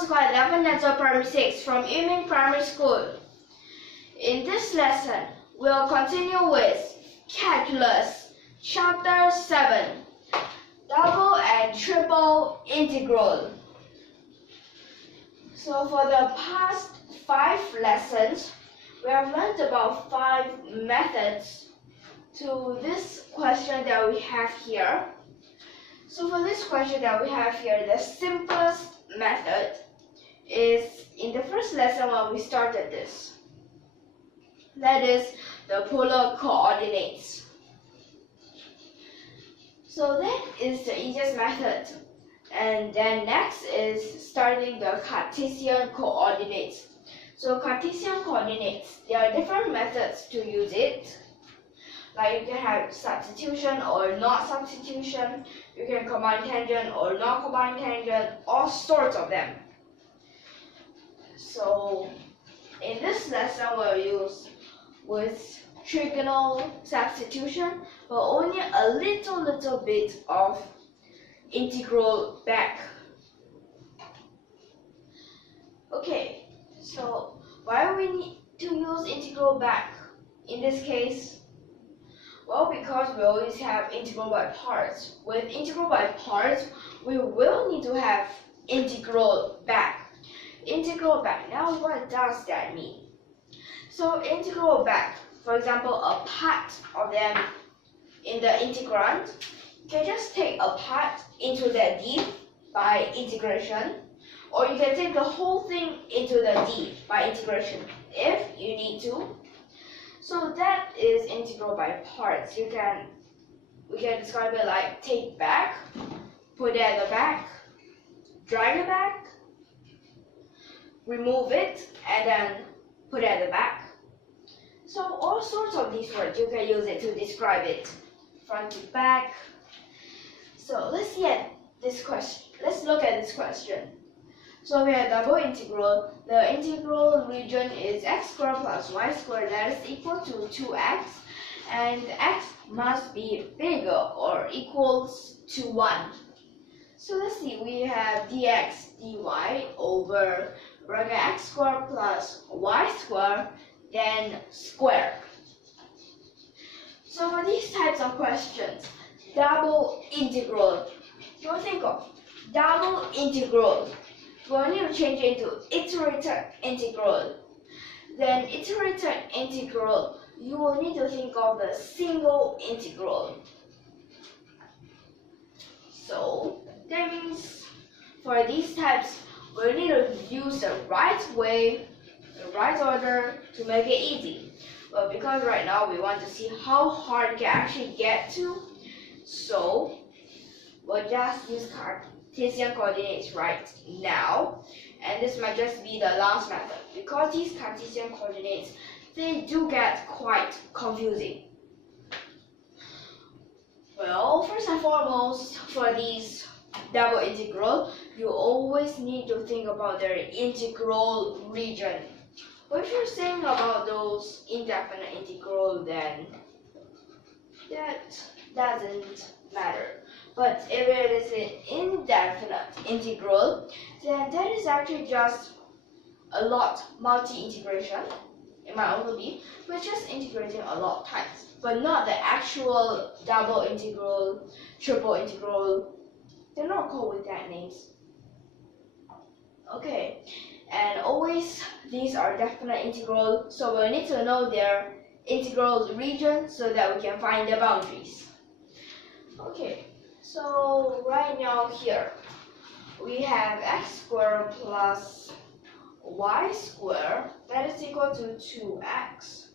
was class 11 National Primary 6 from YUMIN Primary School. In this lesson, we'll continue with Calculus, Chapter 7, Double and Triple Integral. So for the past 5 lessons, we have learned about 5 methods to this question that we have here. So for this question that we have here, the simplest method is in the first lesson when we started this. That is the polar coordinates. So that is the easiest method. And then next is starting the Cartesian coordinates. So Cartesian coordinates, there are different methods to use it. Like you can have substitution or not substitution. You can combine tangent or not combine tangent, all sorts of them. So in this lesson we'll use with trigonal substitution, but only a little bit of integral back. Okay, so why do we need to use integral back in this case? Well, because we always have integral by parts. With integral by parts, we will need to have integral back. Integral back, now what does that mean? So integral back, for example, a part of them in the integrand, you can just take a part into the d by integration, or you can take the whole thing into the d by integration if you need to. So that is integral by parts. We can describe it like take back, put it at the back, drag it back, remove it, and then put it at the back. So all sorts of these words you can use it to describe it, front to back. So let's look at this question. So we have double integral. The integral region is x squared plus y squared, that is equal to 2x, and x must be bigger or equals to 1. So let's see, we have dx dy over bracket x squared plus y squared, then square. So for these types of questions, double integral, you think of double integral. We'll need to change it into iterated integral. Then iterated integral, you will need to think of the single integral. So that means for these types, we'll need to use the right way, the right order to make it easy. But because right now we want to see how hard it can actually get to, so we'll just use Cartesian coordinates right now, and this might just be the last method because these Cartesian coordinates, they do get quite confusing. Well, first and foremost, for these double integral, you always need to think about their integral region. But if you're saying about those indefinite integral, then that doesn't matter. But if it is an indefinite integral, then that is actually just a lot multi-integration. It might also be, but just integrating a lot of times, but not the actual double integral, triple integral. They're not called with that names. Okay, and always these are definite integral, so we'll need to know their integral region so that we can find the boundaries. Okay. So right now here, we have x squared plus y squared, that is equal to 2x.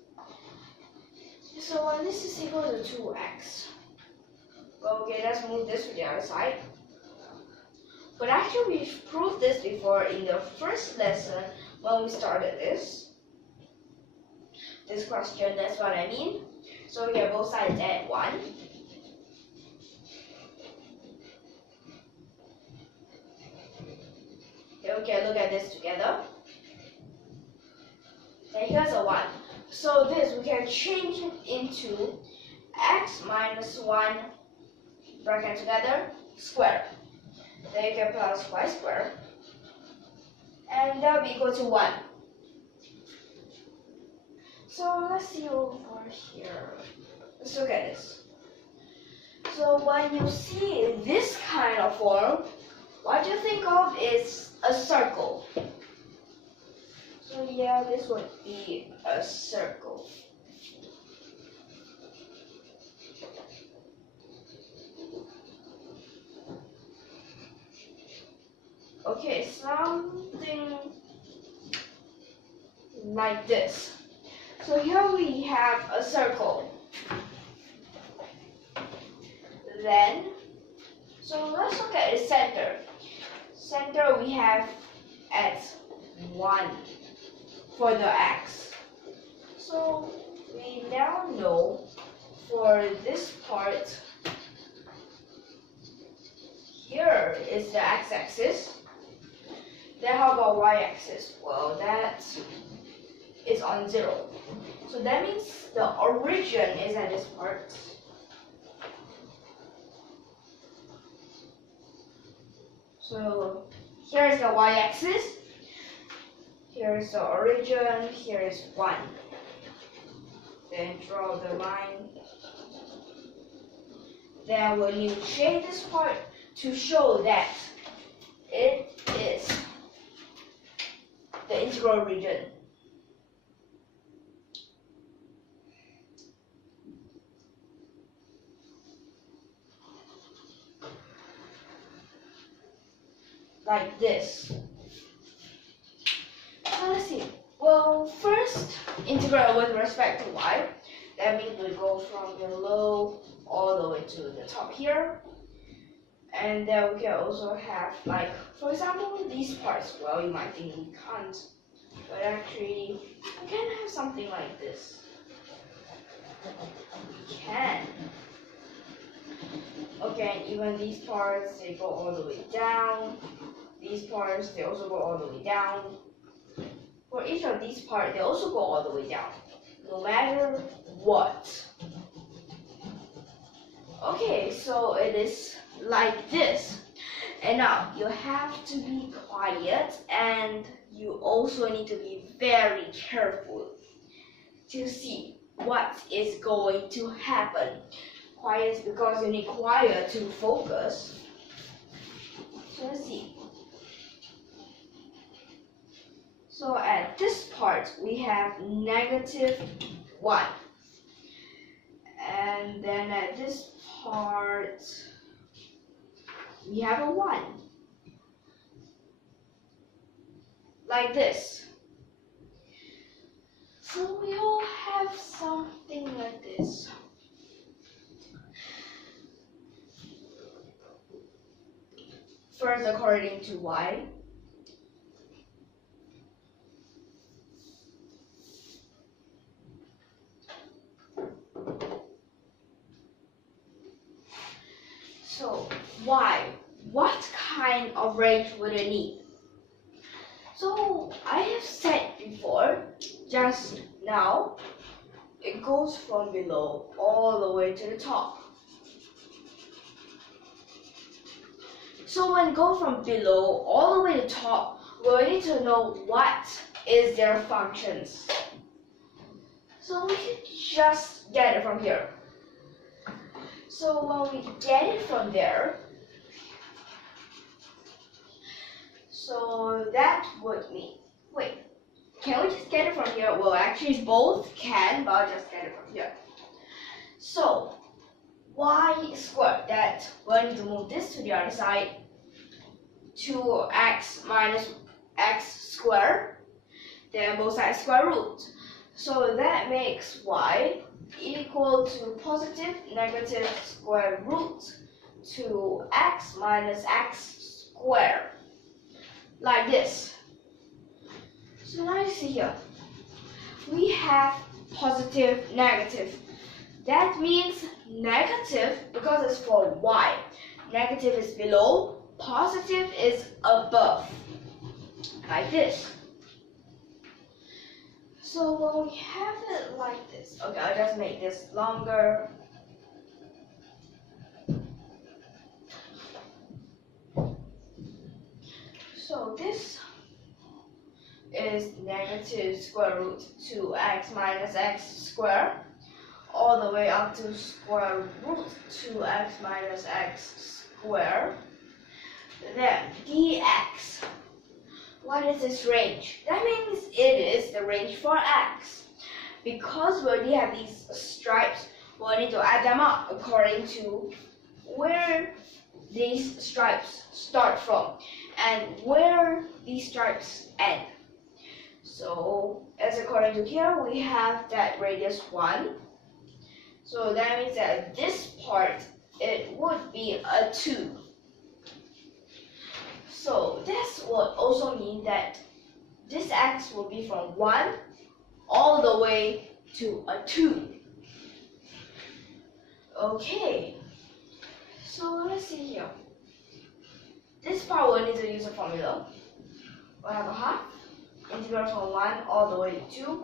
So when this is equal to 2x, okay, let's move this to the other side. But actually we've proved this before in the first lesson when we started this question, that's what I mean. So we have both sides at 1. Okay, look at this together. Then here's a 1. So this we can change it into x minus 1 bracket together square. Then you get plus y squared and that will be equal to 1. So let's see over here. Let's look at this. So when you see this kind of form, what you think of is a circle. So yeah, this would be a circle. Okay, something like this. So here we have a circle. Then, so let's look at the center. Center we have at 1 for the x. So we now know for this part, here is the x-axis. Then how about y-axis? Well, that is on 0. So that means the origin is at this part. So here is the y-axis, here is the origin, here is 1. Then draw the line. Then when you shade this part to show that it is the integral region. Like this. So let's see. Well, first integral with respect to y. That means we go from below all the way to the top here. And then we can also have, like, for example, these parts. Well, you might think we can't, but actually we can have something like this. We can. Okay, and even these parts, they go all the way down. These parts, they also go all the way down. For each of these parts, they also go all the way down, no matter what. Okay, so it is like this. And now you have to be quiet, and you also need to be very careful to see what is going to happen. Quiet because you need quiet to focus. So let's see. So at this part, we have -1. And then at this part, we have a 1. Like this. So we all have something like this. First, according to y. So y, what kind of range would it need? So I have said before, just now, it goes from below all the way to the top. So when it goes from below all the way to top, we need to know what is their functions. So we can just get it from here. So when we get it from there, so that would mean, wait, can we just get it from here? Well, actually both can, but I'll just get it from here. So y squared, that we're going to move this to the other side, 2x minus x squared, then both sides square root. So that makes y equal to positive negative square root 2x minus x squared. Like this. So now you see here, we have positive, negative. That means negative, because it's for y. Negative is below, positive is above. Like this. So when we have it like this, okay, I'll just make this longer. So this is negative square root 2x minus x squared all the way up to square root 2x minus x squared. Then dx. What is this range? That means it is the range for x. Because we already have these stripes, we'll need to add them up according to where these stripes start from and where these stripes end. So as according to here, we have that radius 1. So that means that this part, it would be a 2. So this would also mean that this x will be from 1 all the way to a 2. Okay, so let's see here. This part we'll need to use a formula. We'll have a half, integral from 1 all the way to 2.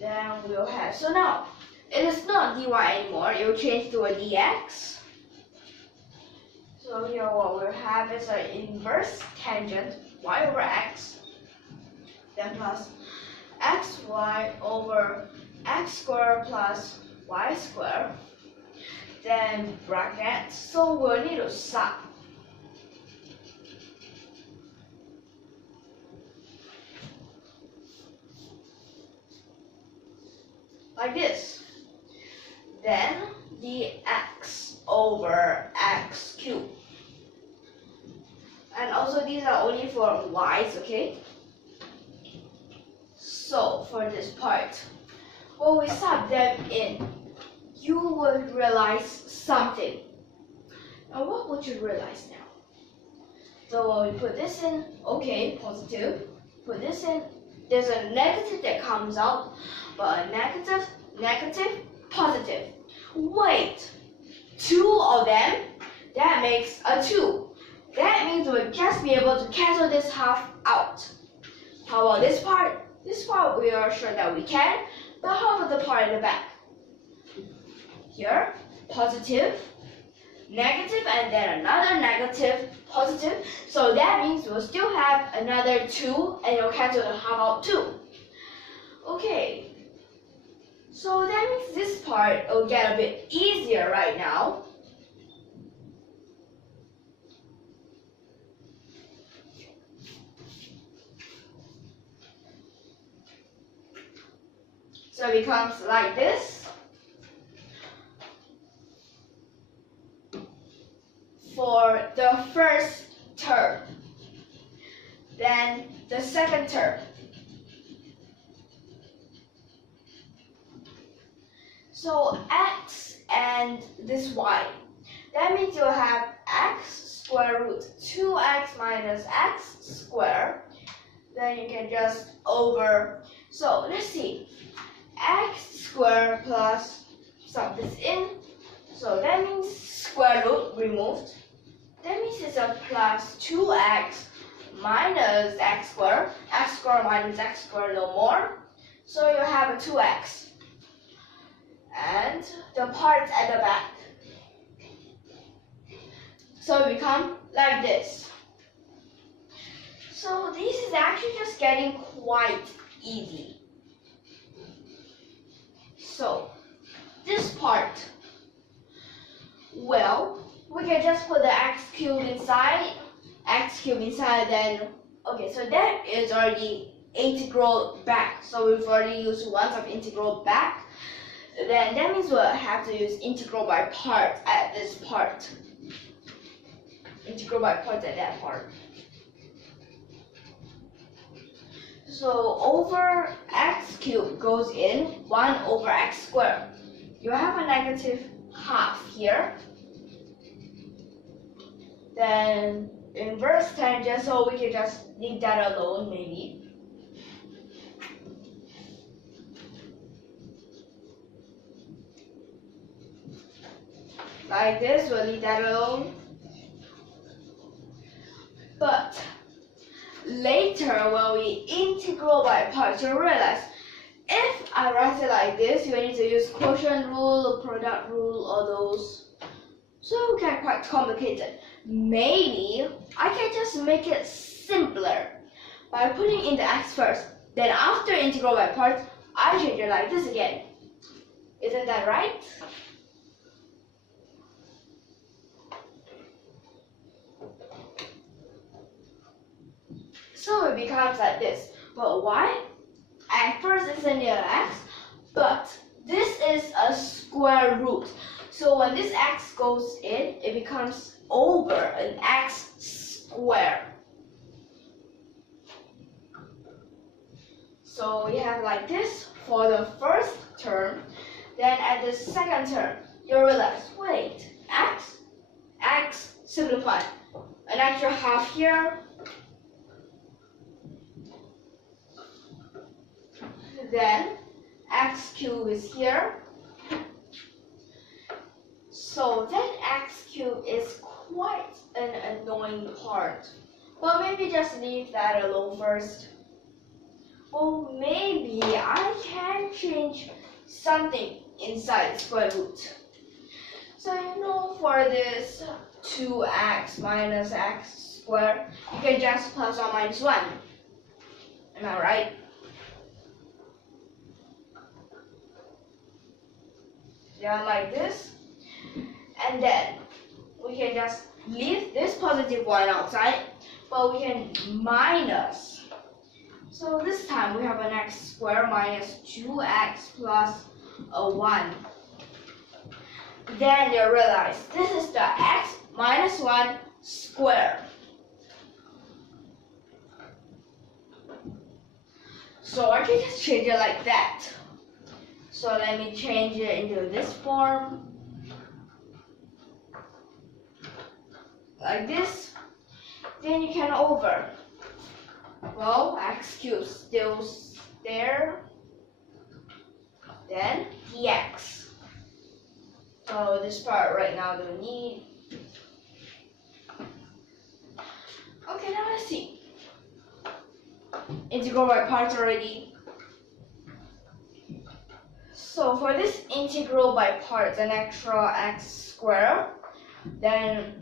Then we'll have, so now, it is not dy anymore, it will change to a dx. So here what we'll have is an inverse tangent y over x, then plus xy over x squared plus y squared, then bracket, so we'll need to sum. Like this. Then dx over x cubed. And also these are only for y's, okay? So for this part, when we sub them in, you will realize something. Now what would you realize now? So when we put this in, okay, positive. Put this in, there's a negative that comes out, but a negative, negative, positive. Wait, 2 of them, that makes a 2. That means we'll just be able to cancel this half out. How about this part? This part we are sure that we can, but how about the part in the back? Here, positive, negative, and then another negative, positive. So that means we'll still have another 2, and you'll cancel the half out too. Okay, so that means this part will get a bit easier right now. So it becomes like this. For the first term, then the second term. So x and this y. That means you'll have x square root 2x minus x squared. Then you can just over. So let's see. X squared plus sub this in. So that means square root removed. That means it's a plus 2x minus x squared. X squared minus x squared no more. So you have a 2x. And the parts at the back. So it becomes like this. So this is actually just getting quite easy. So this part, well, we can just put the x cubed inside, then, okay, so that is already integral back. So we've already used once of integral back. Then that means we'll have to use integral by parts at this part. Integral by parts at that part. So over x cubed goes in 1 over x squared. You have a negative half here. Then inverse tangent, so we can just leave that alone maybe. Like this, we'll leave that alone. But later, when we integral by parts, you'll realize if I write it like this, you need to use quotient rule, product rule, all those. So it will get quite complicated. Maybe I can just make it simpler by putting in the x first. Then after integral by parts, I change it like this again. Isn't that right? So it becomes like this. But why? At first it's a near x, but this is a square root. So when this x goes in, it becomes over an x squared. So we have like this for the first term. Then at the second term, you realize, wait, x simplified. An extra half here. Then x cubed is here. So then x cubed is quite an annoying part. But maybe just leave that alone first. Or maybe I can change something inside the square root. So you know, for this 2x minus x squared, you can just plus or minus 1. Am I right? Yeah, like this. And then we can just leave this positive 1 outside, but we can minus. So this time we have an x squared minus 2x plus a 1. Then you realize this is the x minus 1 squared. So I can just change it like that. So let me change it into this form. Like this. Then you can over. Well, x cubed still there. Then dx. So this part right now don't need. Okay, now let's see. Integral by parts already. So for this integral by parts, an extra x squared, then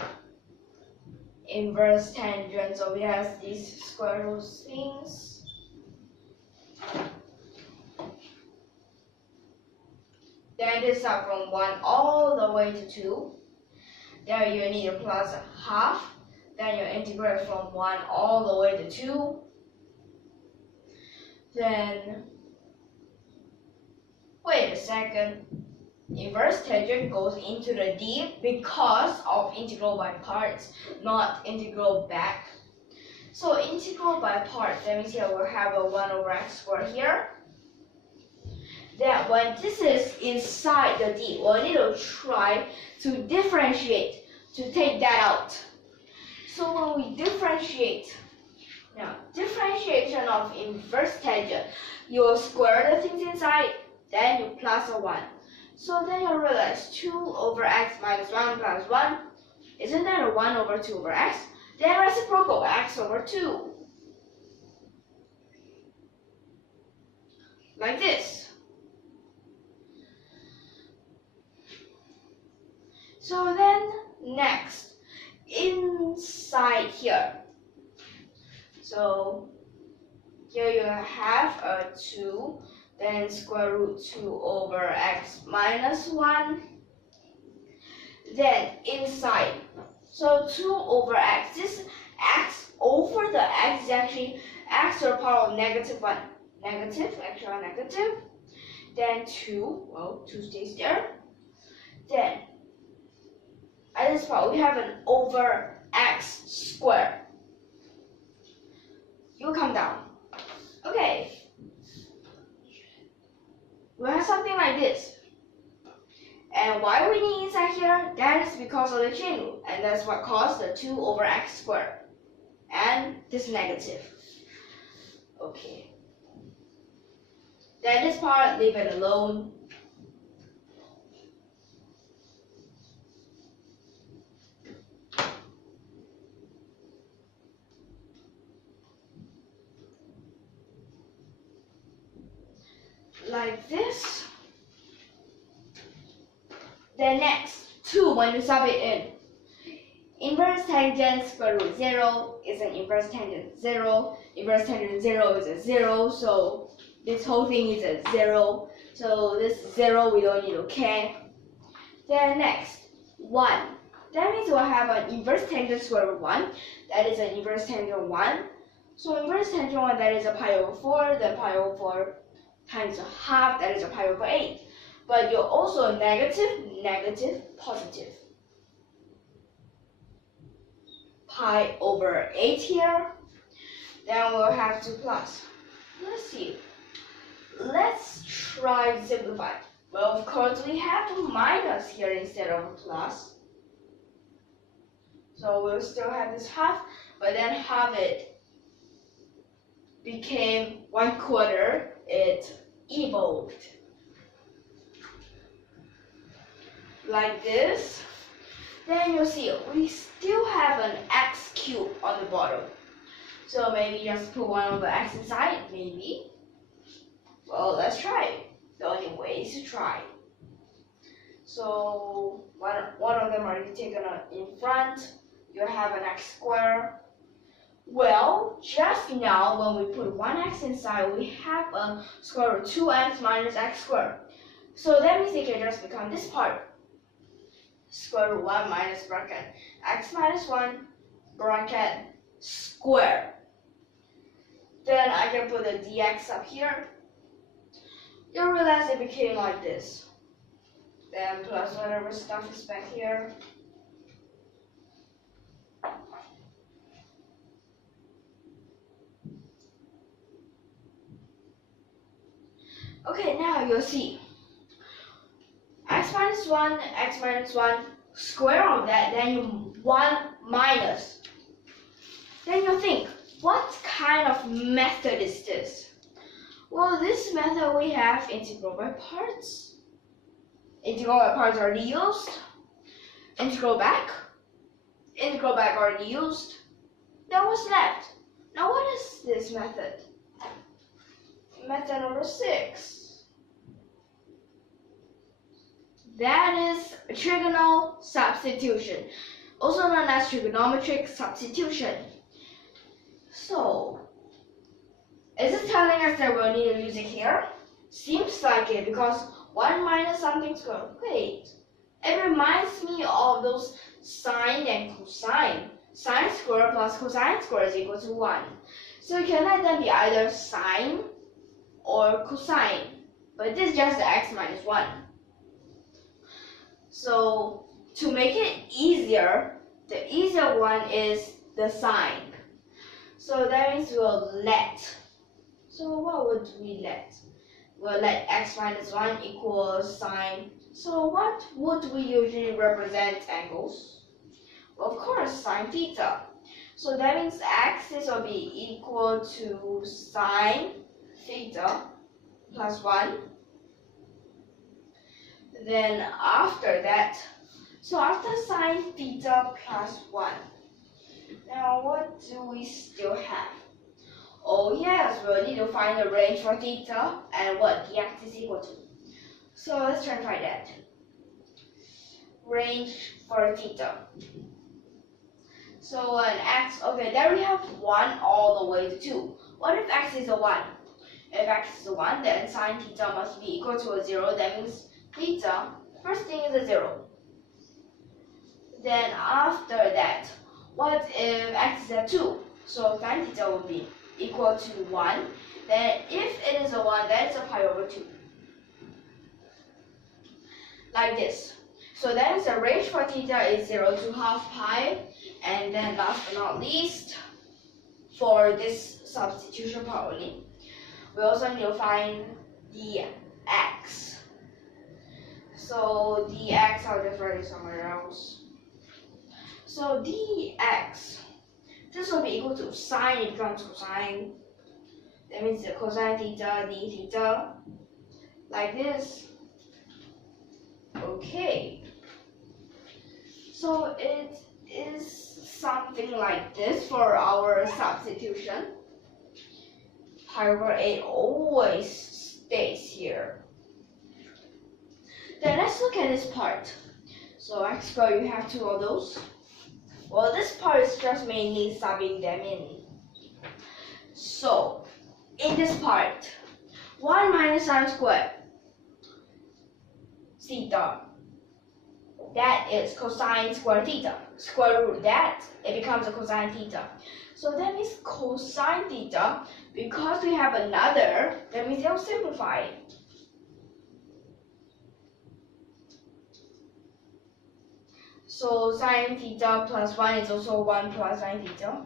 inverse tangent, so we have these square root things. Then this up from 1 all the way to 2. There you need a plus a half. Then you integrate from 1 all the way to 2. Then, wait a second. Inverse tangent goes into the D because of integral by parts, not integral back. So integral by parts, that means here we'll have a 1 over x squared here. Then when this is inside the D, we'll need to try to differentiate, to take that out. So when we differentiate, now differentiation of inverse tangent, you will square the things inside, then you plus a 1. So then you realize 2 over x minus 1 plus 1, isn't that a 1 over 2 over x? Then reciprocal x over 2. Like this. So then next, inside here. So here you have a 2. Then square root 2 over x minus 1. Then inside, so 2 over x. This x over the x is actually x to the power of negative 1. Negative, extra negative. Then 2, well, 2 stays there. Then at this part, we have an over x squared. You come down. Okay. We have something like this. And why we need inside here? That is because of the chain rule. And that's what caused the 2 over x squared. And this negative. Okay. Then this part, leave it alone. Like this. Then next, 2 when you sub it in. Inverse tangent square root 0 is an inverse tangent 0. inverse tangent 0 is a 0, so this whole thing is a 0. So this 0 we don't need to care. Then next, 1. That means we'll have an inverse tangent square root 1. That is an inverse tangent 1. So inverse tangent 1, that is a pi over 4. Then pi over 4 times a half, that is a pi over 8. But you're also negative, negative, positive. Pi over 8 here. Then we'll have to plus. Let's see. Let's try to simplify. Well, of course, we have to minus here instead of a plus. So we'll still have this half, but then half it became 1/4. It evolved. Like this. Then you'll see we still have an x cubed on the bottom. So maybe just put 1 over x inside, maybe. Well, let's try it. The only way is to try. So one of them already taken in front. You have an x squared. Well, just now when we put 1x inside, we have a square root 2x minus x squared. So that means it can just become this part. Square root 1 minus bracket x minus 1 bracket square. Then I can put the dx up here. You'll realize it became like this. Then plus whatever stuff is back here. Okay, now you'll see x minus 1, square of that, then you 1 minus. Then you think, what kind of method is this? Well, this method we have integral by parts. Integral by parts already used. Integral back already used. Then what's left? Now what is this method? Method number 6. That is trigonal substitution, also known as trigonometric substitution. So, is it telling us that we'll need to use it here? Seems like it, because 1 minus something squared. Wait, it reminds me of those sine and cosine. Sine squared plus cosine squared is equal to 1. So you can let them be either sine or cosine, but this is just the x minus 1. So to make it easier, the easier one is the sine. So that means we'll let. So what would we let? We'll let x minus 1 equals sine. So what would we usually represent angles? Well, of course, sine theta. So that means axis will be equal to sine theta plus 1. Then after that, so after sine theta plus 1, now what do we still have? Oh yes, we'll need to find the range for theta and what the x is equal to. So let's try and find that. Range for theta. So an x, okay, there we have 1 all the way to 2. What if x is a 1? If x is a 1, then sine theta must be equal to a 0. That means theta, first thing is a 0. Then after that, what if x is a 2? So sine theta will be equal to 1. Then if it is a 1, then it's a pi over 2. Like this. So that means the range for theta is 0 to half pi. And then last but not least, for this substitution part only, we also need to find the x. So dx, I'll just write it somewhere else. So dx, this will be equal to sine, it becomes cosine. That means the cosine theta, d theta, like this. Okay. So it is something like this for our substitution. Pi over 8 always stays here. Then let's look at this part. So x squared, you have 2 of those. Well, this part is just mainly subbing them in. So, in this part, 1 minus sine squared theta, that is cosine squared theta. Square root that, it becomes a cosine theta. So that means cosine theta, because we have another, that means they'll simplify it. So sine theta plus 1 is also 1 plus sine theta.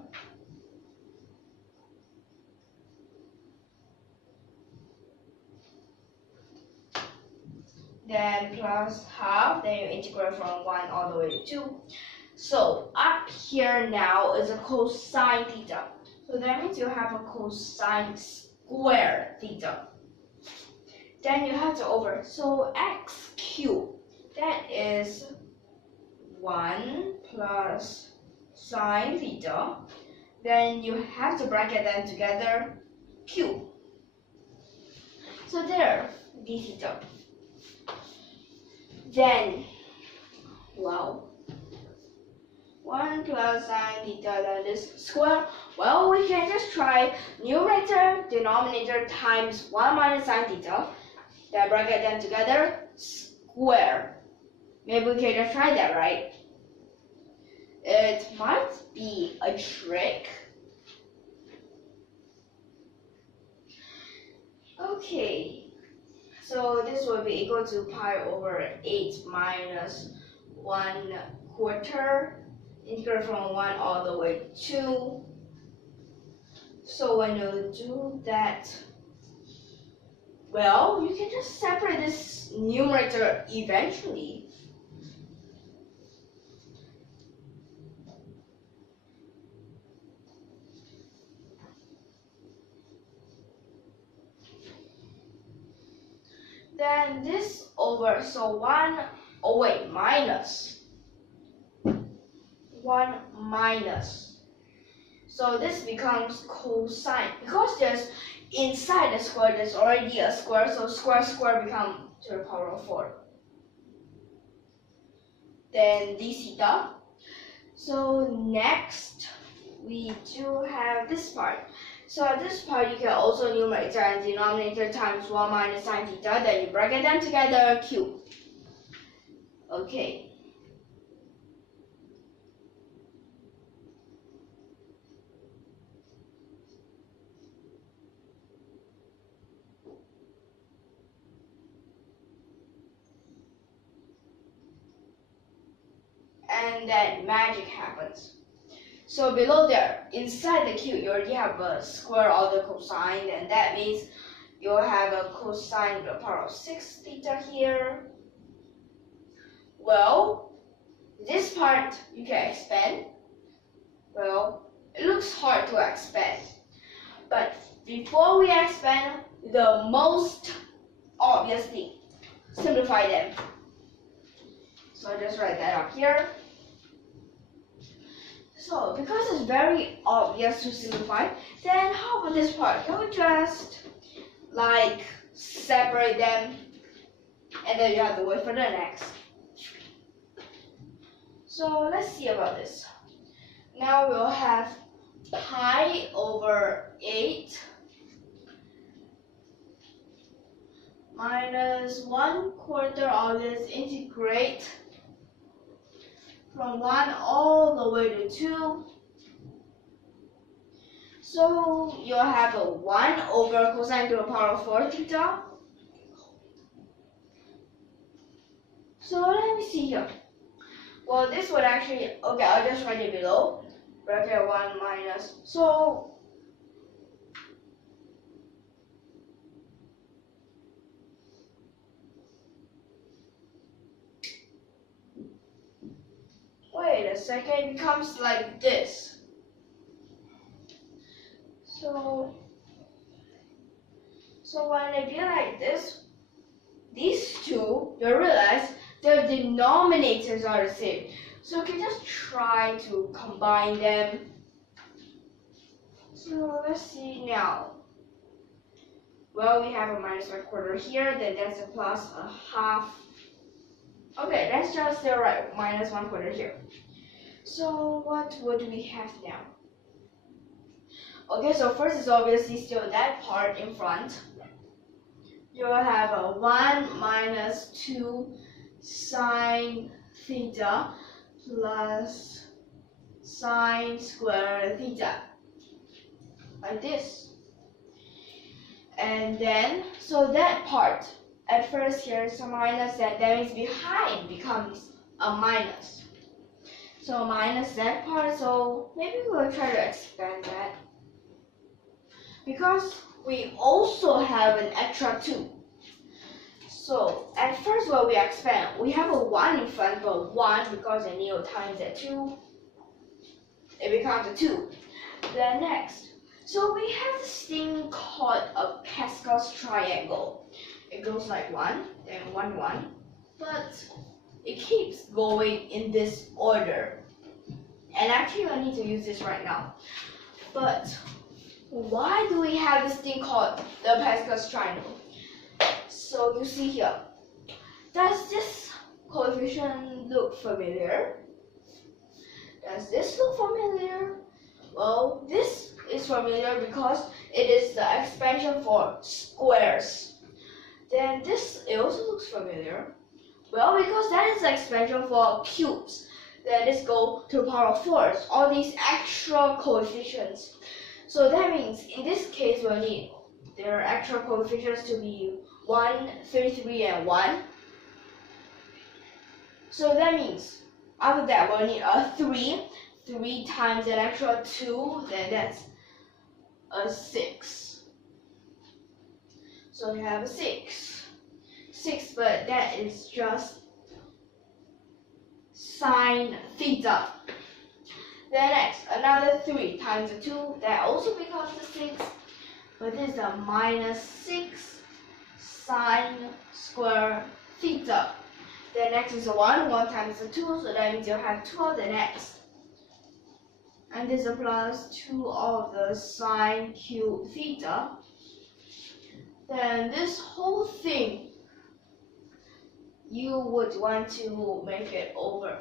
Then plus half, then you integrate from 1 all the way to 2. So up here now is a cosine theta. So that means you have a cosine square theta. Then you have to over. So x cubed, that is 1 plus sine theta. Then you have to bracket them together, cube. So there, d theta. Then, wow, 1 plus sine theta, that is square. Well, we can just try numerator, denominator times 1 minus sine theta. Then bracket them together, square. Maybe we can just try that, right? It might be a trick. Okay. So this will be equal to pi over 8 minus 1/4, integrate from 1 all the way to 2. So when you do that, well, you can just separate this numerator eventually. Then this over, so 1, oh wait, minus 1 minus. So this becomes cosine, because there's inside the square, there's already a square, so square become to the power of 4. Then d theta. So next, we do have this part. So at this part, you can also numerator and denominator times 1 minus sine theta, then you bracket them together, cube. Okay. And then magic happens. So below there, inside the cube, you already have a square of the cosine, and that means you'll have a cosine to the power of 6 theta here. Well, this part you can expand. Well, it looks hard to expand. But before we expand, the most obvious thing, simplify them. So just write that up here. So, because it's very obvious to simplify, then how about this part? Can we just, like, separate them, and then you have to wait for the next. So, let's see about this. Now we'll have pi over 8 minus 1/4 of this, integrate from 1 all the way to 2. So you'll have a 1 over cosine to the power of 4 theta. So let me see here. Well, this would actually, okay, I'll just write it below. Bracket 1 minus, so wait a second, it becomes like this. So when they be like this, these two, you'll realize their denominators are the same. So you can just try to combine them. So let's see now. Well, we have a minus 1/4 here, then that's a plus a half. Okay, let's just write minus 1/4 here. So what would we have now? Okay, so first is obviously still that part in front. You will have a 1 minus 2 sine theta plus sine square theta, like this. And then, so that part, at first here is a minus, that means behind becomes a minus. So minus that part, so maybe we'll try to expand that. Because we also have an extra 2. So at first when we expand, we have a 1 in front, but 1 because I need to times that 2, it becomes a 2. Then next, so we have this thing called a Pascal's triangle. It goes like 1, then 1, 1, but it keeps going in this order. And actually I need to use this right now. But why do we have this thing called the Pascal's triangle? So you see here, does this coefficient look familiar? Does this look familiar? Well, this is familiar because it is the expansion for squares. Then this also looks familiar. Well, because that is the expansion for cubes. Then this go to the power of 4, all these extra coefficients. So that means in this case we'll need their extra coefficients to be 1, 33, and 1. So that means after that we'll need a 3. 3 times an extra 2, then that's a 6. So you have a 6. 6, but that is just sine theta. Then next, another 3 times a 2, that also becomes a 6, but this is a minus 6 sine square theta. Then next is a 1, 1 times a 2, so that means you have 2 of the next. And this is a plus 2 of the sine cube theta. Then this whole thing, you would want to make it over.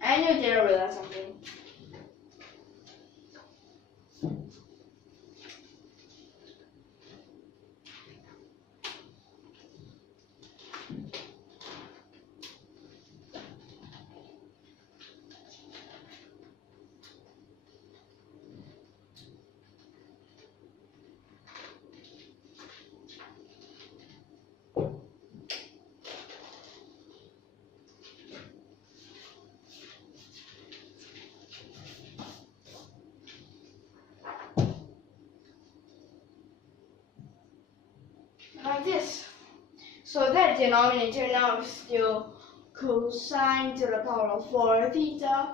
And you didn't realize something. Like this. So that denominator now is still cosine to the power of 4 theta.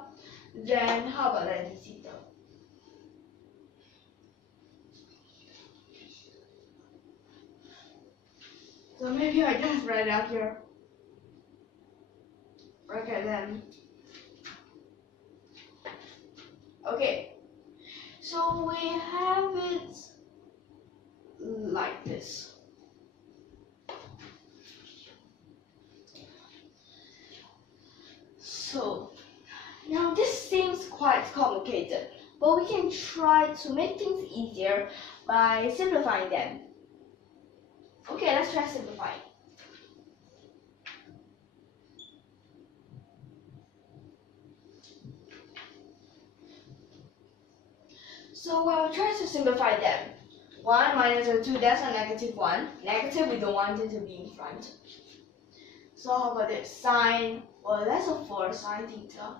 Then how about that d theta? So maybe I just write out here. Okay then. Okay. So we have it like this. So now this seems quite complicated, but we can try to make things easier by simplifying them. Okay, let's try simplifying. So we'll try to simplify them. 1 minus a 2, that's a negative 1. Negative, we don't want it to be in front. So how about this? Sine, well that's a 4 sine theta.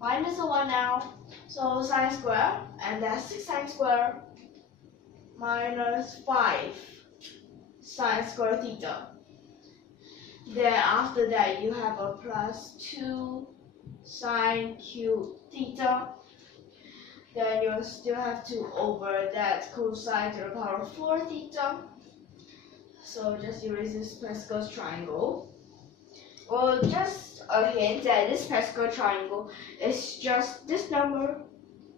Minus a 1 now. So sine square, and that's 6 sine square minus 5 sine square theta. Then after that you have a plus 2 sine cube theta. Then you still have to over that cosine to the power of 4 theta. So just erase this Pascal's triangle. Well, just a hint that this Pascal triangle is just this number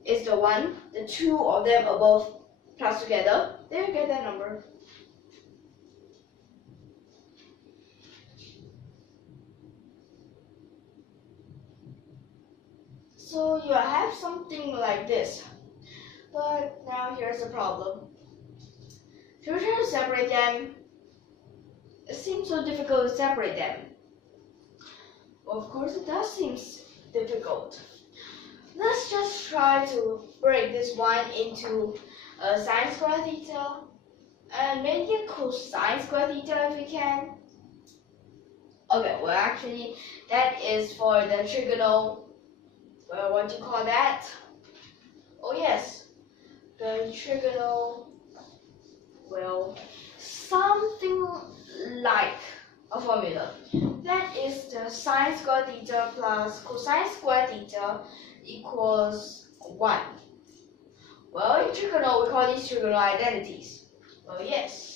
is the 1, the 2 of them above plus together. Then you get that number. So you have something like this. But now here's the problem. To try to separate them, it seems so difficult to separate them. Well, of course it does seem difficult. Let's just try to break this one into a sine square theta and make it cosine square theta if we can. Okay, well actually that is for the trigonal, well, what do you call that? Oh yes, the trigonal, well, something like a formula. That is the sine square theta plus cosine square theta equals 1. Well, in trigonal we call these trigonal identities. Well, yes.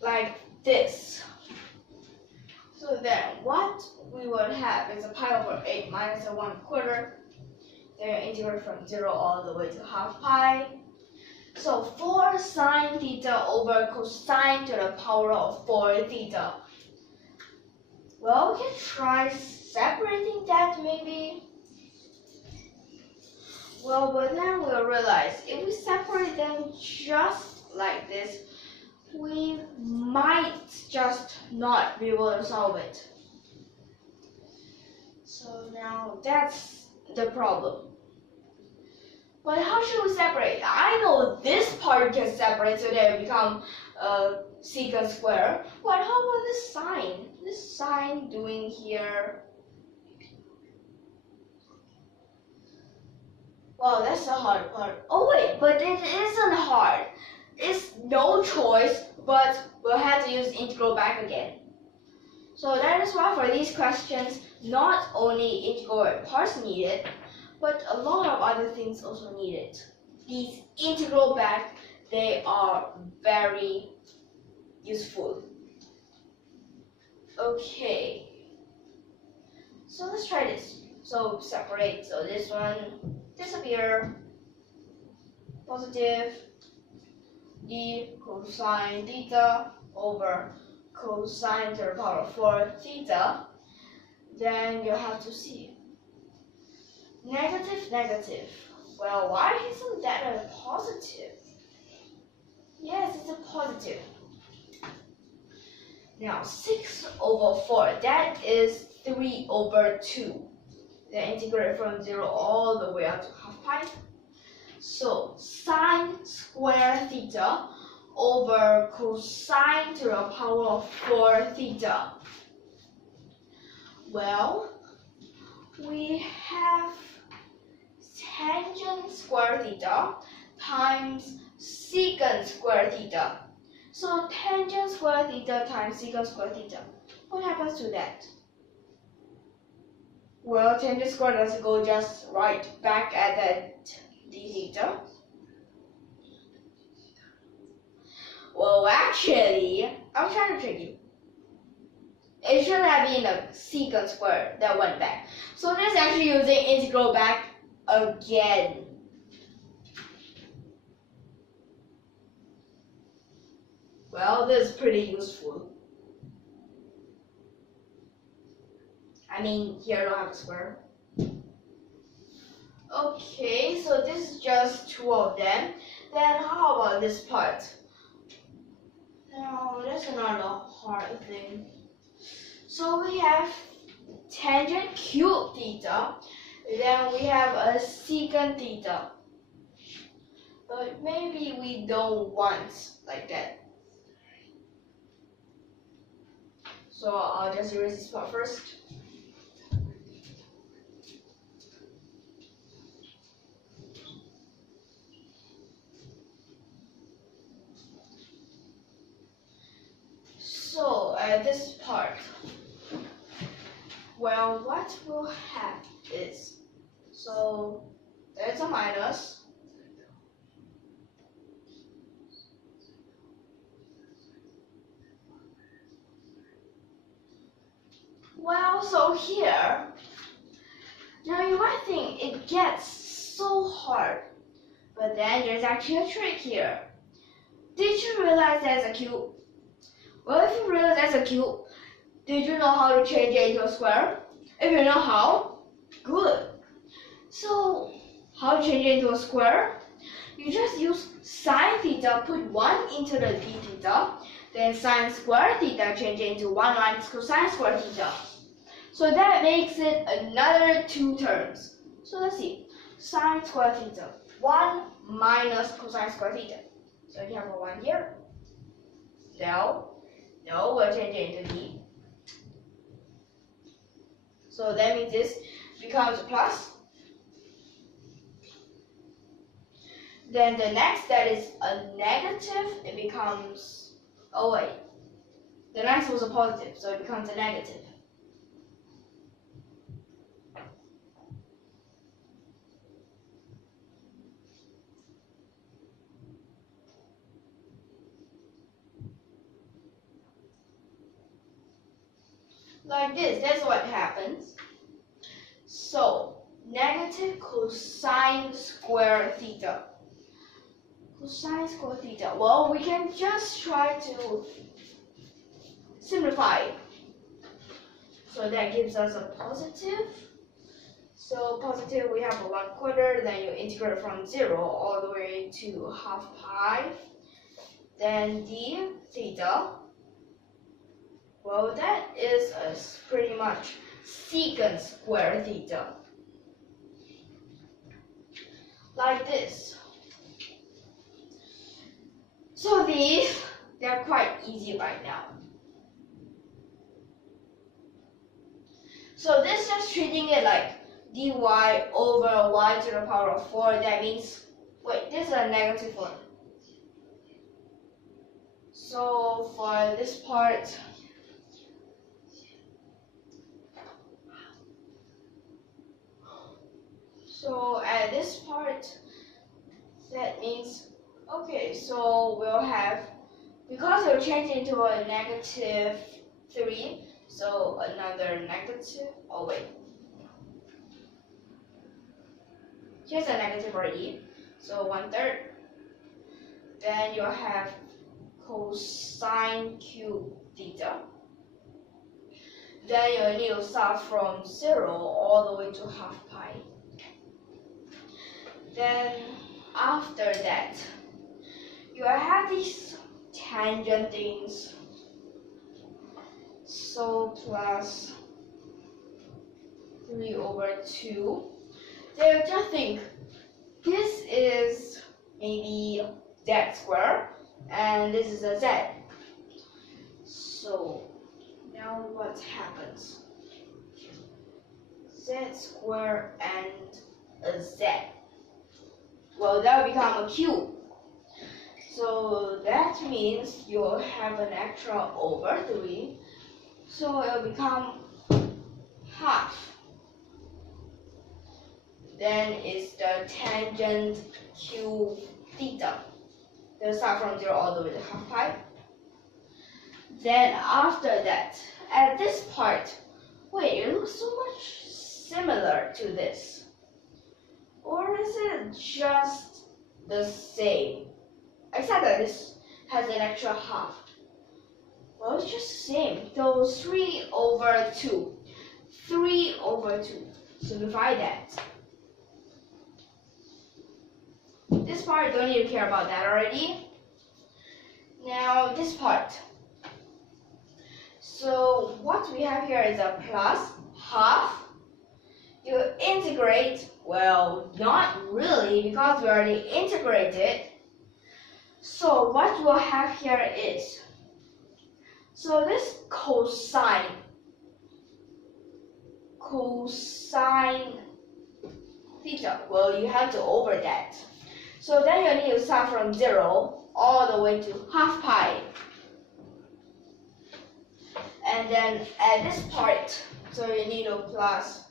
Like this. So then what we would have is a pi over 8 minus a 1/4. Then integrate from 0 all the way to half pi. So 4 sine theta over cosine to the power of 4 theta. Well, we can try separating that maybe. Well, but then we'll realize if we separate them just like this, we might just not be able to solve it. So now that's the problem. But how should we separate? I know this part can separate so they become secant square. But how about this sine? This sine doing here. Well, that's the hard part. Oh wait, but it isn't hard. It's no choice, but we'll have to use integral back again. So that is why for these questions, not only integral by parts needed, but a lot of other things also needed. These integral back, they are very useful. Okay, so let's try this. So separate, so this one disappear, positive d cosine theta over cosine to the power of 4 theta, then you have to see negative, negative. Well, why isn't that a positive? Yes, it's a positive. Now 6 over 4, that is 3 over 2. Then integrate from 0 all the way up to half pi. So sine square theta over cosine to the power of 4 theta. Well, we have tangent square theta times secant square theta. So tangent square theta times secant square theta. What happens to that? Well, tangent square doesn't go just right back at that d theta. Well, actually, I'm trying to trick you. It should have been a secant square that went back. So this is actually using integral back again. Well, this is pretty useful. I mean, here I don't have a square. Okay, so this is just 2 of them. Then how about this part? Now, that's another hard thing. So we have tangent cube theta, then we have a secant theta. But maybe we don't want like that. So I'll just erase this part first. So this part, well, what we'll have is, so There's a minus. Well, so here, now you might think it gets so hard, but then there's actually a trick here. Did you realize there's a cube? Well, if you realize there's a cube, did you know how to change it into a square? If you know how, good. So, how to change it into a square? You just use sine theta, put 1 into the d theta, then sine square theta, change it into 1 minus cosine square theta. So that makes it another 2 terms. So let's see, sine square theta, 1 minus cosine square theta. So you have a 1 here. No, we'll change it into d. So that means this becomes a plus. Then the next that is a negative, it becomes, oh wait, the next was a positive, so it becomes a negative. Like this, that's what happens. So, negative cosine square theta. Cosine square theta. Well, we can just try to simplify it. So that gives us a positive. So positive, we have a 1/4, then you integrate from 0 all the way to half pi. Then d theta. Well, that is pretty much secant square theta. Like this. So these, they're quite easy right now. So this is just treating it like dy over y to the power of 4. That means, wait, this is a negative one. So for this part, so at this part, that means, okay, so we'll have, because it'll change into a -3, so another negative, oh wait. Here's a negative already, so 1/3. Then you'll have cosine cube theta. Then you need to start from 0 all the way to half pi. Then after that, you have these tangent things. So plus 3/2. Then just think, this is maybe z square, and this is a z. So now what happens? Z square and a z. Well, that will become a cube. So that means you'll have an extra over 3. So it will become half. Then it's the tangent cube theta. They'll start from 0 all the way to half pi. Then after that, at this part, wait, it looks so much similar to this. Or is it just the same? Except that this has an extra half. Well, it's just the same. So 3/2. 3/2. Simplify that. This part, don't need to care about that already. Now this part. So what we have here is a plus half. You integrate, well, not really, because we already integrated. So what we'll have here is, so this cosine theta, well, you have to over that. So then you need to start from 0 all the way to half pi. And then at this part, so you need to plus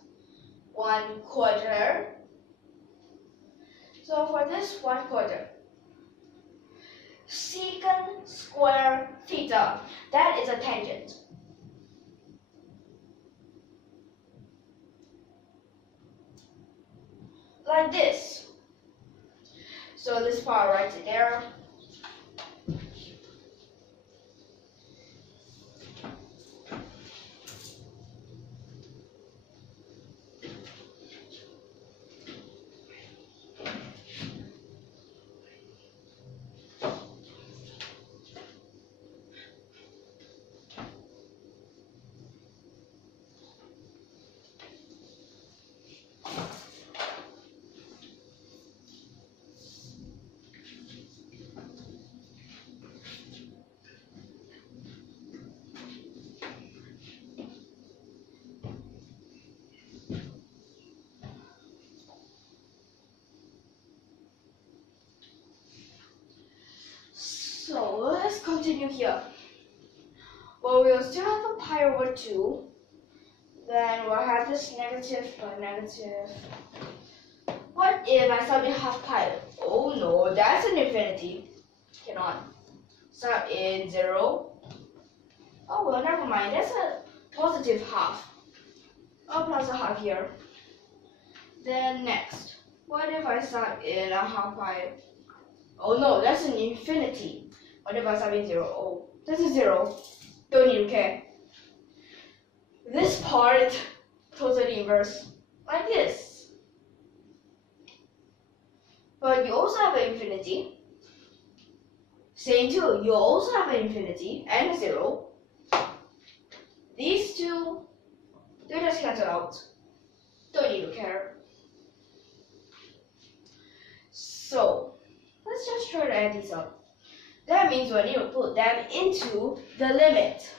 1/4. So for this 1/4, secant square theta, that is a tangent. Like this. So this part right there. So let's continue here. Well, we'll still have a pi over 2. Then we'll have this negative by negative. What if I sub in half pi? Oh no, that's an infinity. Cannot. Sub in 0. Oh well, never mind. That's a positive half. Oh, plus a half here. Then next, what if I sub in a half pi? Oh no, that's an infinity. What if I sub in 0? Oh, that's a 0. Don't need to care. This part, totally inverse, like this. But you also have an infinity. Same too, you also have an infinity and a 0. These two, they just cancel out. Don't need to care. So, let's just try to add these up. That means we need to put them into the limit.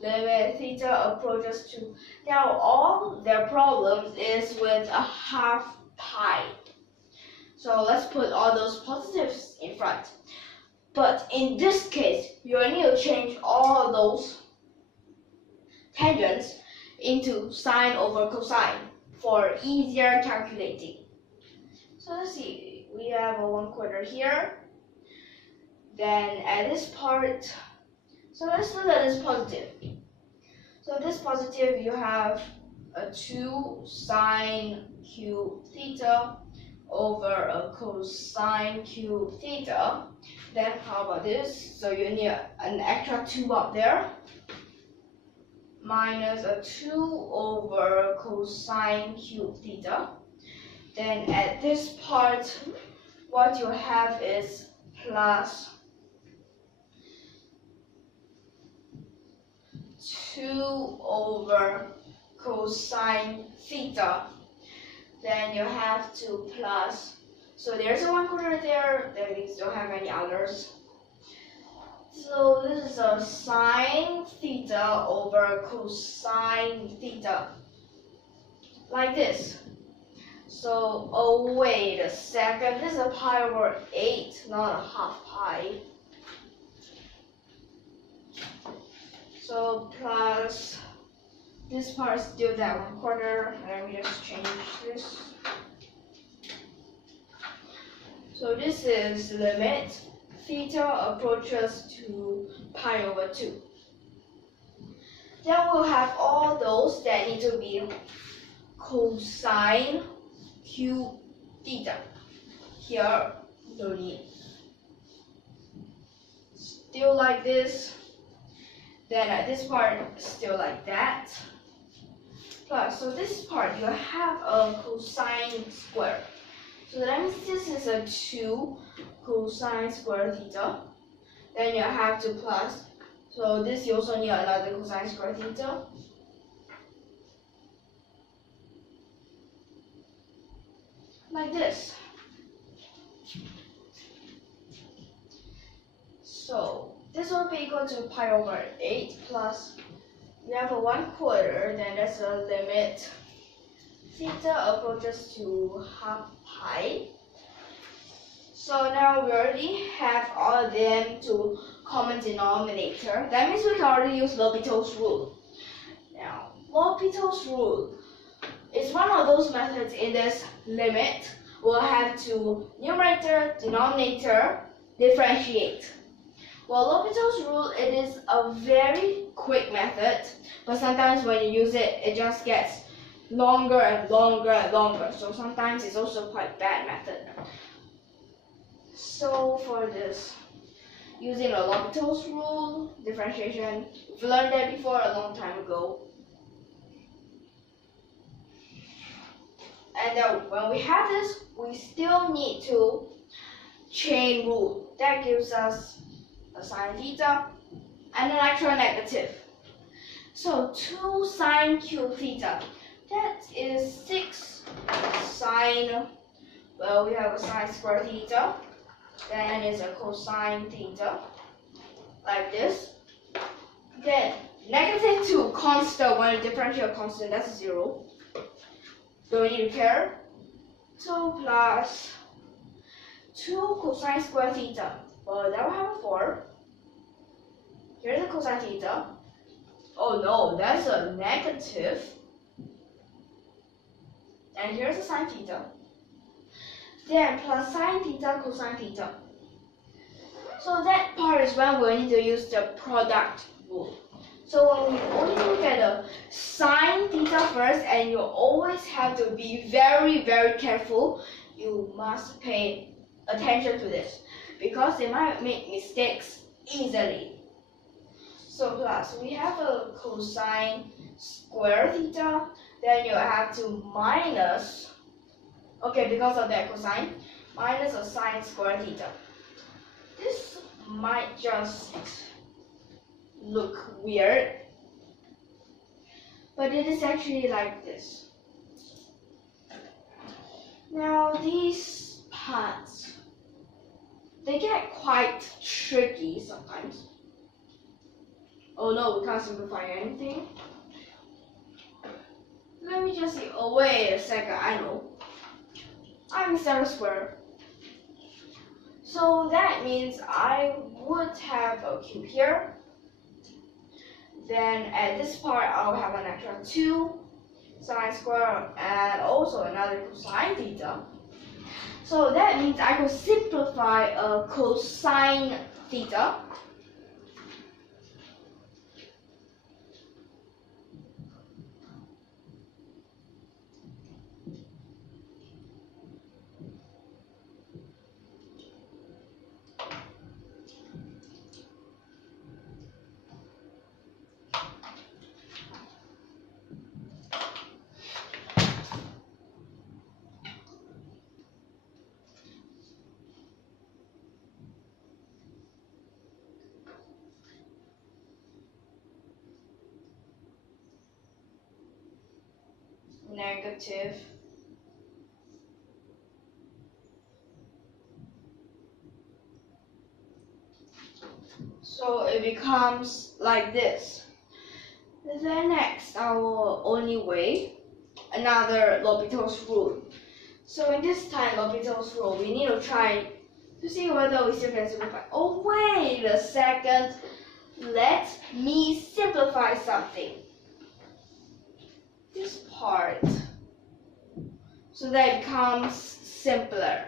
Limit theta approaches to. Now all their problems is with a half pi. So let's put all those positives in front. But in this case, you need to change all those tangents into sine over cosine for easier calculating. So let's see, we have a 1/4 here. Then at this part, so let's look at this positive. So this positive, you have a 2 sine cube theta over a cosine cube theta. Then how about this? So you need an extra 2 up there. Minus a 2 over cosine cube theta. Then at this part, what you have is plus 2 over cosine theta. Then you have to plus, so there's a 1/4 there, that means you don't have any others. So this is a sine theta over cosine theta, like this. So, oh wait a second, this is a pi over 8, not a half pi. So plus, this part is still that 1/4, and let me just change this. So this is limit theta approaches to pi over 2. Then we'll have all those that need to be cosine cube theta. Here, no need. Still like this. Then at this part, still like that. Plus, so this part, you have a cosine square. So that means this is a 2 cosine square theta. Then you have to plus. So this you also need another cosine square theta. Like this. So this will be equal to pi over 8 plus, we have a 1/4, then that's a limit theta approaches to half pi. So now we already have all of them to common denominator. That means we can already use L'Hopital's rule. Now, L'Hopital's rule is one of those methods in this limit we'll have to numerator, denominator, differentiate. Well, L'Hopital's rule, it is a very quick method, but sometimes when you use it, it just gets longer and longer and longer. So sometimes it's also quite bad method. So for this, using a L'Hopital's rule, differentiation, we've learned that before a long time ago. And then when we have this, we still need to chain rule. That gives us a sine theta and an electronegative. So 2 sine cube theta, that is 6 sine, well, we have a sine square theta, then is a cosine theta, like this. Then negative 2 constant, when you differentiate a constant, that's 0. Don't need to care. So plus 2 cosine square theta. Well, that will have a 4. Here's the cosine theta. Oh no, that's a negative. And here's the sine theta. Then plus sine theta, cosine theta. So that part is when we need to use the product rule. So when we only look at the sine theta first, and you always have to be very, very careful. You must pay attention to this because they might make mistakes easily. So plus, we have a cosine square theta, then you have to minus, okay, because of that cosine, minus a sine square theta. This might just look weird, but it is actually like this. Now these parts, they get quite tricky sometimes. Oh no, we can't simplify anything. Let me just see. Oh wait a second, I know. I'm instead of square. So that means I would have a cube here. Then at this part, I'll have an extra 2 sine square and also another cosine theta. So that means I could simplify a cosine theta. Negative. So it becomes like this. Then next, our only way, another L'Hopital's rule. So in this time, L'Hopital's rule, we need to try to see whether we still can simplify. Oh wait a second, let me simplify something. This part, so that it becomes simpler.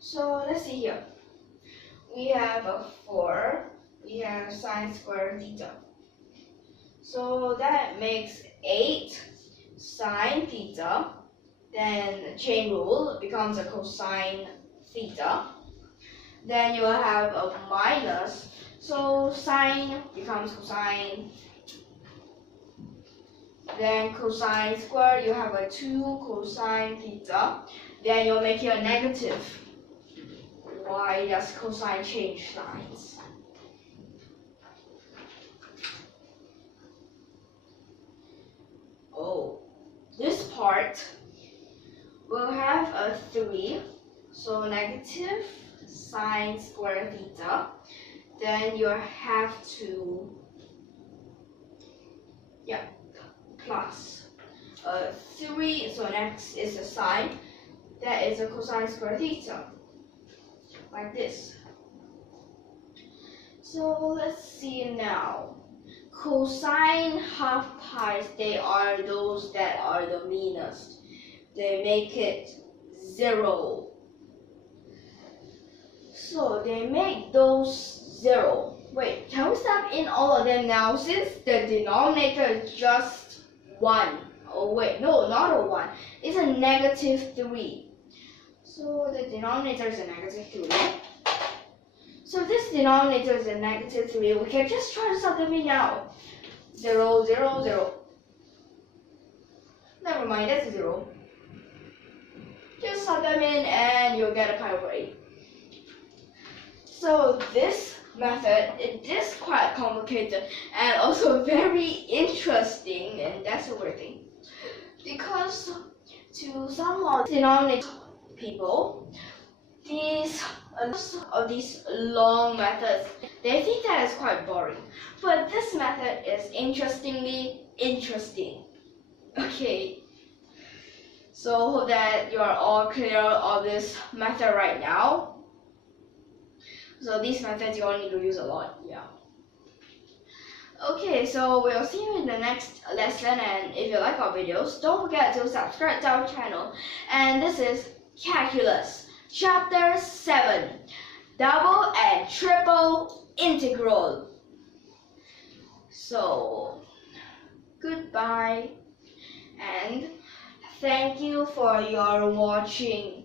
So let's see here. We have a 4, we have sine square theta. So that makes 8 sine theta, then chain rule becomes a cosine theta. Then you have a minus, so sine becomes cosine. Then cosine squared, you have a 2 cosine theta. Then you're making a negative. Why does cosine change signs? Oh, this part will have a 3, so negative sine square theta. Then you have to, plus 3, so next is a sine. that is a cosine square theta, like this. So let's see now. Cosine half pies, they are those that are the meanest. They make it 0. So they make those 0. Wait, can we step in all of them now since the denominator is just 1? Oh wait, no, not a 1. It's a negative 3. So the denominator is a negative 3. So this denominator is a negative 3. We can just try to sub them in now. 0, 0, 0. Never mind, that's a 0. Just sub them in and you'll get a pi over 8. So this method, it is quite complicated and also very interesting, and that's a weird thing. Because to some of the denominator people, these long methods, they think that is quite boring. But this method is interestingly interesting. Okay. So hope that you are all clear of this method right now. So these methods you all need to use a lot, yeah. Okay, so we'll see you in the next lesson, and if you like our videos, don't forget to subscribe to our channel. And this is Calculus, Chapter 7, Double and Triple Integral. So, goodbye, and thank you for your watching.